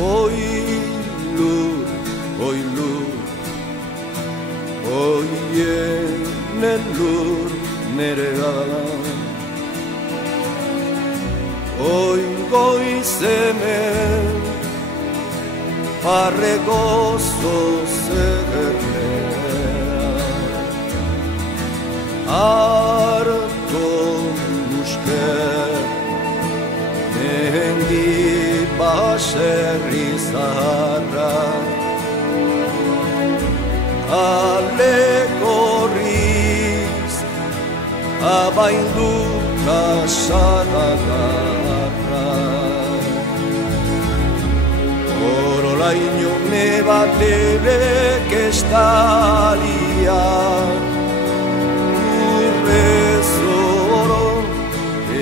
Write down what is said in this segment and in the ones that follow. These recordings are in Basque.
Oi lur, oien lur nerea. Oi goiz hemen arregozo zerrea. Arto musker mehendi baserri zaharra. Alegorriz abainduta saragarra. Orolaino nebaterek estalia urrez oro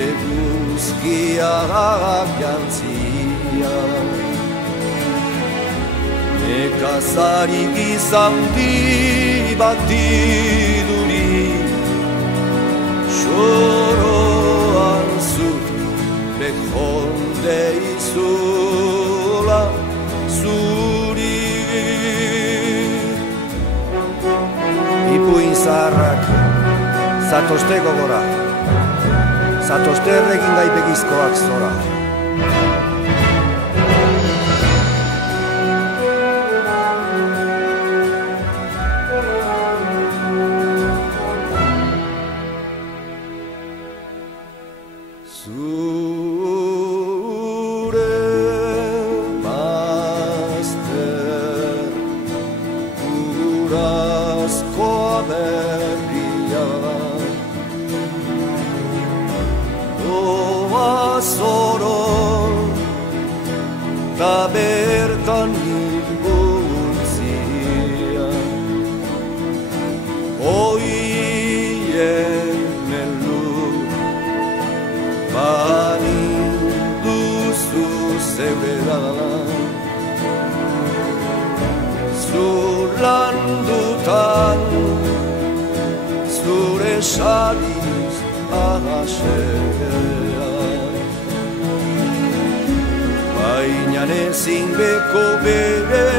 eguzkiak jantzia. Nekazari gizandi bati duri soroan zut bejonde izula zuri. Ipuin zaharrak zatozte gogora, zatozte erregin gai begizkoak zora. Zure bazter urazkoa berria doa zoro ta bertan hilbuntzia. Oien baninduzu zebera. Zur landutan zure sariz ahasea. Baina ezin beko bere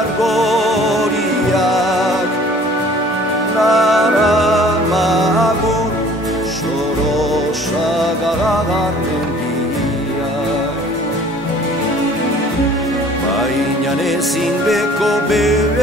argoriak naramagun sorosagarren biak. Baina ezin beko bere